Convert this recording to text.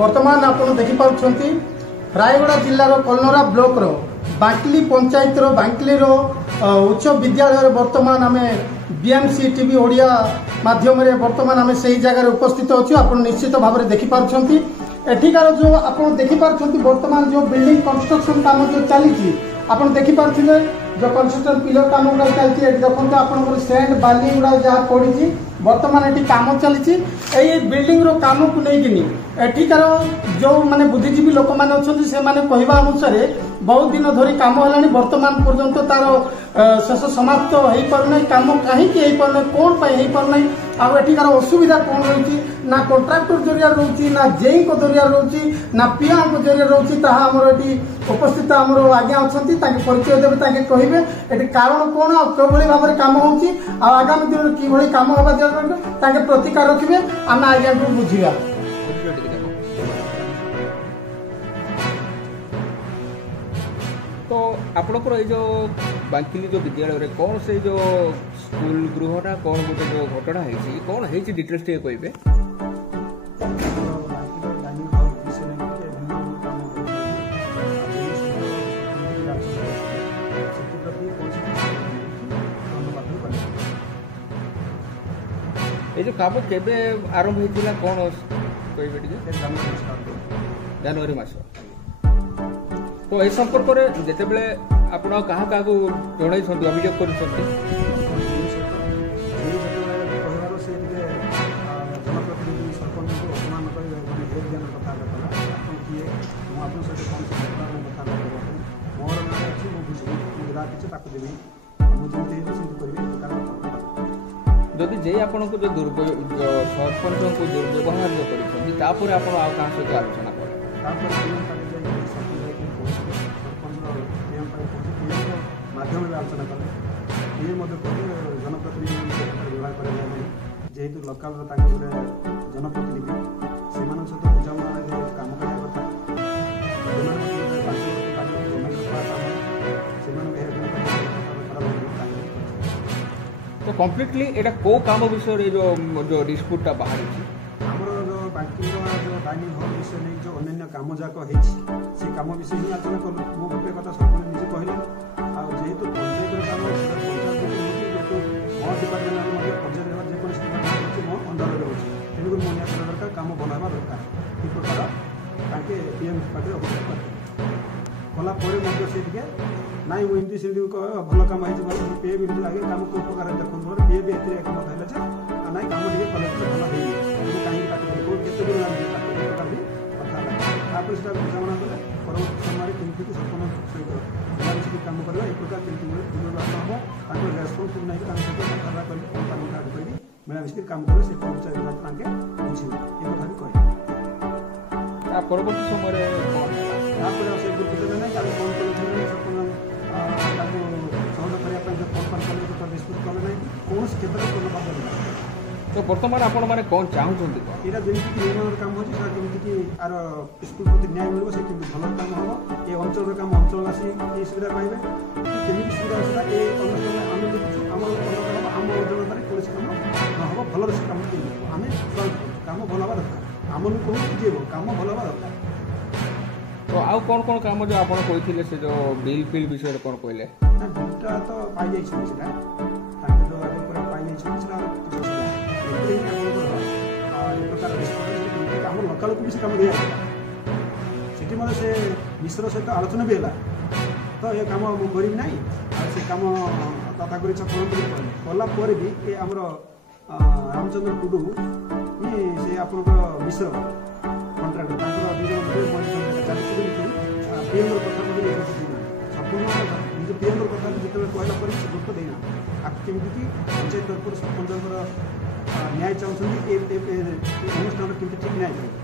बर्तमान आप देखिपुंट रायगड़ा जिलार कलनरा ब्लॉक रो बांकली पंचायत रो बांकली रो उच्च विद्यालय बर्तमान आम बीएमसी टीवी ओडिया माध्यम बर्तमान आम से जगह उपस्थित अच्छु आप निश्चित भाव में देखिपुंट एठिकार जो आप देखिपुंट बर्तमान जो बिल्डिंग कंस्ट्रक्शन काम जो चली आप देखिपुले जो कंस्ट्रक्शन पिलर काम गुड़ा चलती देखते आप सेंड बाली गुड़ा जहाँ पड़ी बर्तमान ये कम चली बिल्डिंग रो काम को लेकिन एठिकार जो माने बुद्धिजीवी लोक मैंने अच्छा से कहवा अनुसार बहुत दिन धरी कम है बर्तमान पर्यंत तार शेष समाप्त हो पारना कम कहीं कौन पारना आठिकार असुविधा कौन रही ना कंट्राक्टर जरिया रोचे ना जेई को जरिया रोचे ना पीआ को जरिया रोचे ये उपस्थित आम आज्ञा अच्छा परिचय देवे कहे ये कारण कौन आभली भाव में कम होगामी दिन कि कम हवा प्रतिकार रखिए आम आज्ञा को बुझा तो आपणकर ये जो बांकिली जो विद्यालय कौन से जो स्कूल गृहटा कौन गोटे जो घटना है कौन है डिटेल्स टे कहे ये जो काम केबे आरंभ होता कौन कहे जनवरी मास तो ये संपर्क में जिते आप क्या जन अभियोग कर जदि जे आपन को जो सरपंच को दुर्व्यवहार जो कर सहित आलोचना माध्यम आलोचना कले ये जनप्रतिनिधि व्यवहार कर जेहेतु लोकाल जनप्रतिनिधि से सहित बुझामणा काम करने कथा तो कम्प्लीटली एटा को काम विषय जो जो डिस्प्यूटा बाहर आमर जो बांकी जो डाइनिंग हॉल विषय नहीं जो अन्य काम जाक से काम विषय ही आलोचना कलु मो गोटे कथा सरपंच निजे कहले जेहेतु पंचायत काम जेहेतु मो डिपार्टमेंट पंचायत जेकोसी डिपार्टमेंट मो अंडर रोचे तेणुक मन आसा दरकार काम भल होगा दरकार ये प्रकार पीएम पाखे अभियोग कला से नाई मुझे से भल कम हो पीए भी लगे कम को प्रकार देखो पीए भी एमत है ना कम टे कले भल हो कहीं केत दिन प्रकार भी कथा से बुझाणा कले परवर्त समय कमी सरपंच सहित मिली कम करवा एक प्रकार कमी दुर्व्यवहार हम रेस्पन्सिबल नहीं कथा कह मिलामिशी कम कर से पंचायत बुझे ये कथा भी कहे परवर्त समय से गुरुत्व ना कौन सहयोग करने डिस्प्यूट कले ना कौन क्षेत्र तो बर्तमान आपण मैंने कौन चाहते यहाँ जमीक निर्माण काम होती आर स्कूल प्रति न्याय मिले से भल काम हम ये अंचल काम अंचलवासी ये सुविधा पाइबे केमी सुविधा सुविधा ये अनुष्ठान आम देखु आम आम अधीनतार कौन काम हम भल से काम आम काम भल हवा दरकार आम कौन जे काम भल हवा दरकार तो आउ कौन कौन काम जो आप कहते से जो बिल फिल विषय कौन कहले बिलटा तो पाई जो आगे पाई आम लोकाल को भी कम दिया से से मिश्र सहित आलोचना भी है तो ये कम करी ना से कम तथाकरी कलापर भी ये आम रामचंद्र टुडू से आप मिश्र कंट्राक्टर पीएम कथा संपूर्ण निज पीएम कथा जो कहला गुरुत्व देना आपको केमी पंचायत तरफ सरपंच न्याय चाहते अनुष्ठान केमी ठीक न्याय